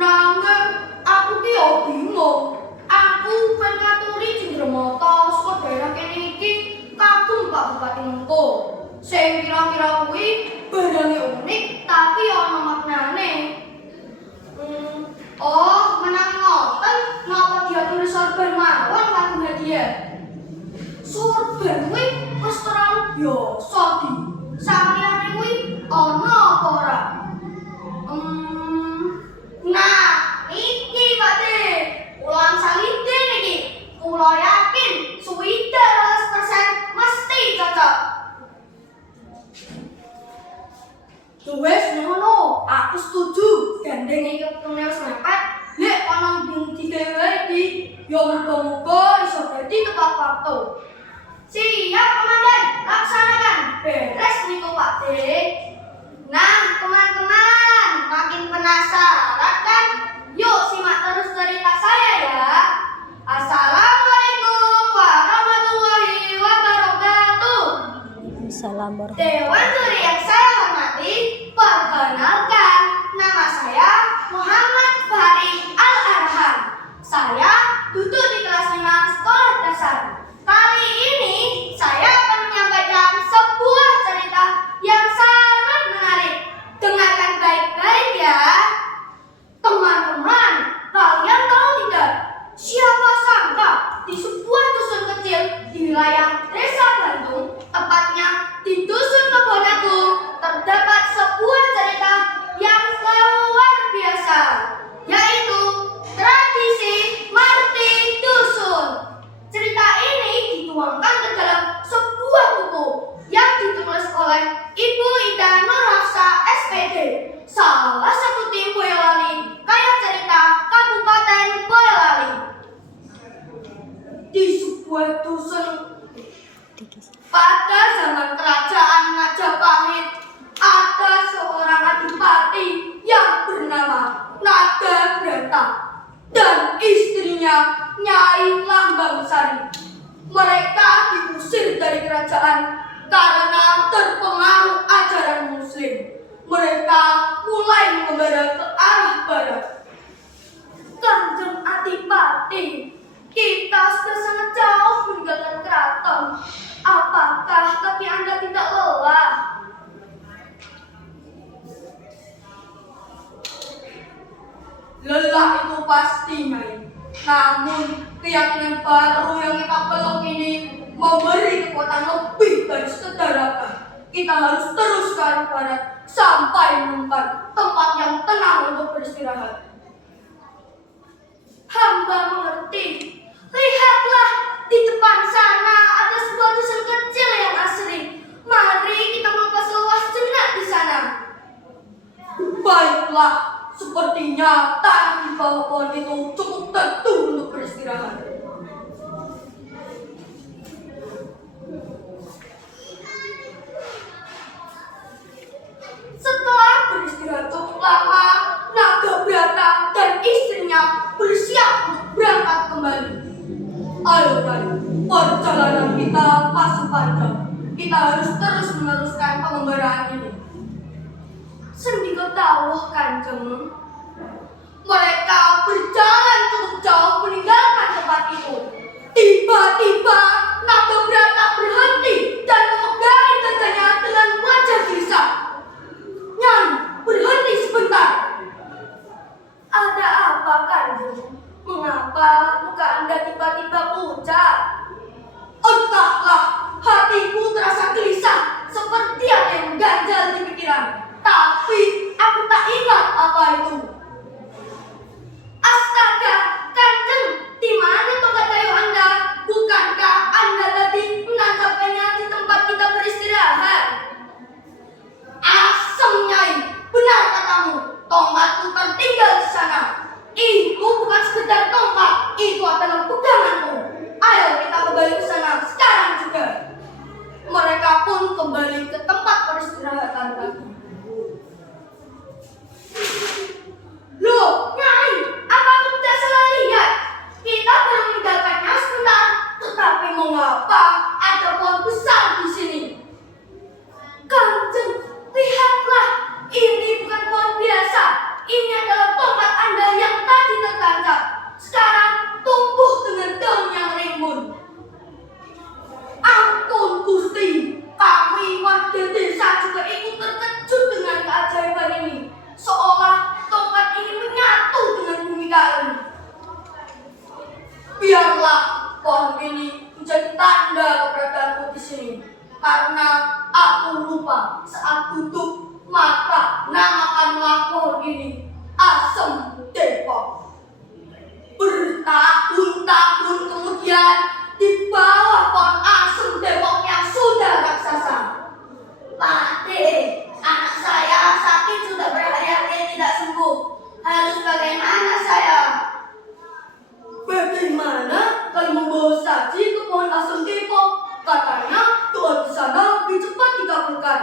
Nanging aku ki yo bingung. Aku pengen ngaturi Cindramata saka daerah kene iki kagum Pak Bupati Mengko. Sing kira-kira kuwi badange unik tapi ana maknane. Oh, menawi ngoten napa dia tulis sorban mawon kagum hadiah. Sorban kuwi wis terlalu biasa di. Sampeyan kuwi ana apa ora? Nah, iki Pak De. Ulang salite niki. Kula yakin 100% mesti cocok. Wes ngono, aku setuju. Gandeng iki wetune wis mepet. Lek ana ding digawe iki, yo muga-muga iso dadi tepat waktu. Siap, Komandan. Laksanakan. Beres niku Pak De. Nah, teman-teman, makin penasaran kan? Yuk simak terus cerita saya ya. Assalamualaikum warahmatullahi wabarakatuh. Assalamualaikum. Dewan juri yang saya hormati, perkenalkan, nama saya Muhammad Fahri Al-Arham. Saya duduk di kelas 5 sekolah dasar. Kali ini saya akan menyampaikan sebuah cerita yang sangat menarik. Dengarkan baik-baik ya. Teman-teman, kalian tahu tidak? Siapa sangka di sebuah dusun kecil di wilayah Desa Bandung, tepatnya di Dusun Kebonagung, terdapat sebuah cerita yang luar biasa, yaitu tradisi Marti Dusun. Cerita ini dituangkan ke dalam sebuah buku yang ditulis oleh Ibu Ida Nurhafsa SPD, salah satu tim Boyolali Kaya Cerita Kabupaten Boyolali. Di sebuah dusun pada zaman kerajaan Majapahit, ada seorang adipati yang bernama Nagabrata dan istrinya Nyai Lambangsari. Mereka diusir dari kerajaan karena terpengaruh ajaran Muslim. Mereka mulai mengembara ke arah barat. Kanjeng Adipati, kita sudah sangat jauh meninggalkan keraton. Apakah kaki Anda tidak lelah? Lelah itu pasti, Nyai. Namun, keyakinan baru yang kita peluk ini memberi kekuatan lebih dari sederhana. Kita harus terus ke arah barat sampai menemukan tempat yang tenang untuk beristirahat. Hamba mengerti. Lihatlah, di depan sana ada sebuah dusun kecil yang asri. Mari kita melepas lelah sejenak di sana. Baiklah, sepertinya tanah di bawah pohon itu cukup teduh untuk beristirahat. Setelah beristirahat cukup lama, Nagabrata dan istrinya bersiap untuk berangkat kembali. Ayo, Nyai, perjalanan kita masih panjang. Kita harus terus meneruskan pengembaraan ini. Sendika dawuh Kanjeng. Mereka berjalan cukup jauh meninggalkan tempat itu. Tiba-tiba Nagabrata berhenti dan memegangi dadanya dengan wajah gelisah. Nyai, berhenti sebentar. Ada apa, Kanjeng? Mengapa muka Anda tiba-tiba pucat? Entahlah, hatiku terasa gelisah, seperti ada yang ganjal di pikiran. Tapi aku tak ingat apa itu. Astaga, Kanjeng, di mana tongkat kayu Anda? Bukankah Anda tadi menangkapnya di karena aku lupa saat tutup mata namakan lapor ini Asem Depok. Bertahun-tahun kemudian di bawah pohon asem Depok yang sudah raksasa. Pak D, anak saya sakit sudah berhari-hari tidak sembuh. Harus bagaimana saya? Bagaimana kalau membawa saji ke pohon asem Depok? Katanya Tuhan di sana lebih cepat dikabulkan.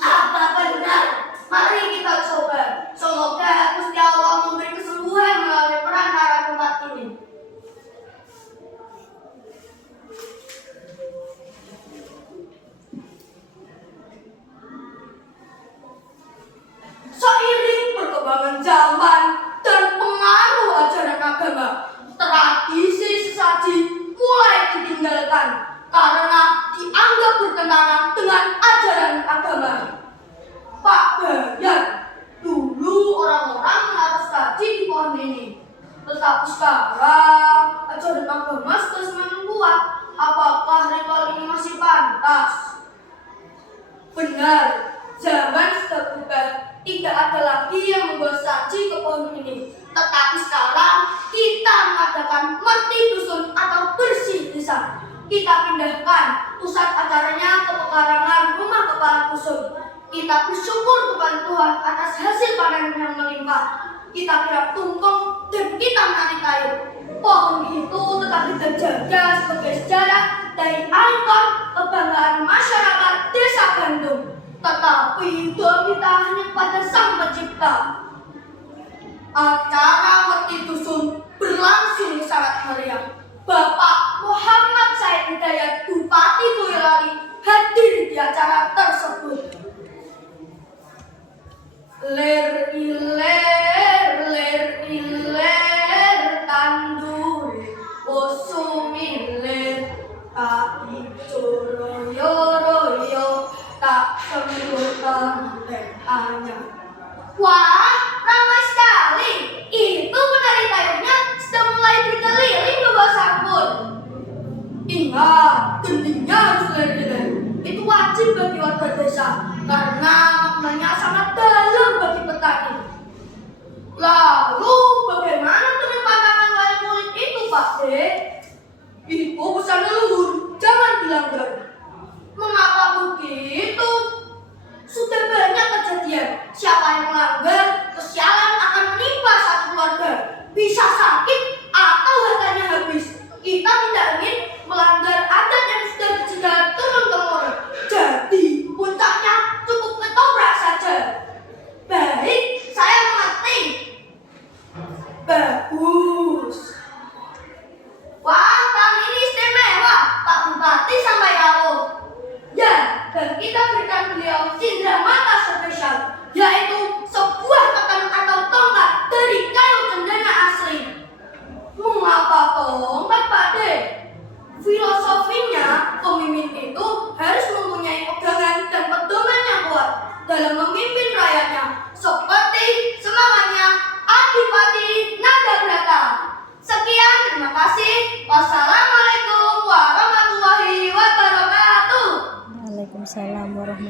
Apa benar? Mari kita coba. Semoga Gusti Allah memberi kesembuhan melalui perantara tempat ini. Seiring perkembangan zaman dan pengaruh ajaran agama, tradisi sesaji mulai ditinggalkan karena dianggap bertentangan dengan ajaran agama. Pak Bayan, dulu orang-orang menaruh saji di pohon ini, tetapi sekarang ajaran agama sudah semakin kuat. Apakah ritual ini masih pantas? Benar, zaman sudah berubah. Tidak ada lagi yang membawa saji ke pohon ini. Tetapi sekarang kita mengadakan merti dusun atau bersih desa. Kita pindahkan pusat acaranya ke pekarangan rumah kepala dusun. Kita bersyukur kepada Tuhan atas hasil panen yang melimpah. Kita kirap tumpeng dan kita menarik kayu. Pohon itu tetap kita jaga sebagai sejarah dari ikon kebanggaan masyarakat Desa Bandung. Tetapi doa kita hanya pada Sang Pencipta. Acara merti dusun berlangsung sangat meriah. Bapak Muhammad Said Hidayat, Bupati Boyolali, hadir di acara tersebut. Ler iler tandur osumiler tak royo royo tak sembuhkan hanya. Wah, ramai sekali. Itu penari tayungnya sudah mulai berkeliling membawa sampul. Ingat, gendingnya harus ler-ler. Itu wajib bagi warga desa karena maknanya sangat dalam bagi petani. Lalu bagaimana dengan pantangan wayang kulit itu, Pak D? Itu pesan leluhur, jangan dilanggar. Mengapa begitu? Sudah banyak kejadian. Siapa yang melanggar, kesialan akan menimpa satu keluarga. Bisa sakit atau hartanya habis. Kita tidak ingin melanggar adat yang sudah dijaga turun-temurun. Jadi puncaknya cukup ketoprak saja. Baik, saya mengerti. Bagus. Wah, tahun ini istimewa. Pak Bupati sampai rawuh. Ya, dan kita berikan beliau cindera mata spesial, yaitu sebuah tekan atau tongkat dari kayu cendana asli. Mengapa tongkat, Pak D? Filosofinya, pemimpin itu harus mempunyai pegangan dan pedoman yang kuat dalam memimpin rakyatnya, seperti semangatnya Adipati Nadabrata. Sekian, terima kasih. Wassalamualaikum warahmatullahi wabarakatuh. Waalaikumsalam warahmatullahi wabarakatuh.